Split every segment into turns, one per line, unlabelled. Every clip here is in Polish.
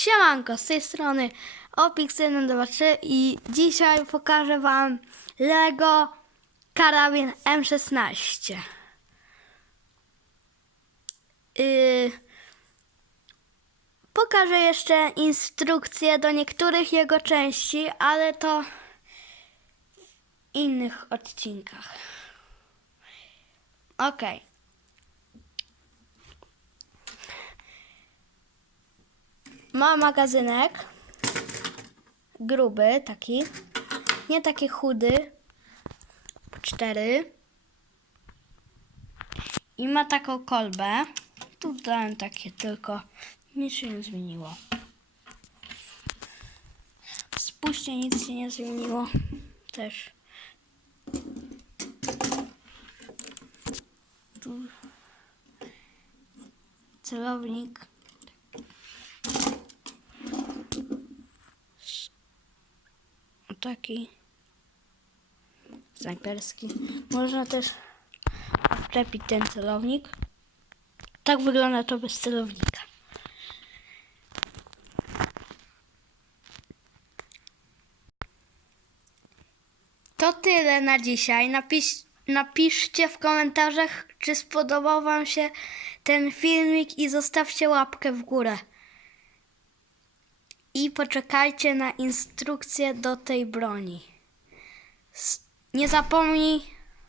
Siemanko, z tej strony Opix123 i dzisiaj pokażę Wam Lego karabin M16. Yy, pokażę jeszcze instrukcje do niektórych jego części, ale to w innych odcinkach. Okej. Ma magazynek. Gruby taki. Nie taki chudy. Cztery. I ma taką kolbę. Tu dałem takie tylko. Nic się nie zmieniło. Spuście nic się nie zmieniło. Też. Tu celownik. Taki snajperski. Można też odczepić ten celownik. Tak wygląda to bez celownika. To tyle na dzisiaj. Napisz, napiszcie w komentarzach, czy spodobał Wam się ten filmik i zostawcie łapkę w górę. I poczekajcie na instrukcję do tej broni. S- Nie zapomnij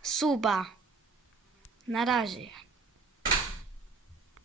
suba. Na razie.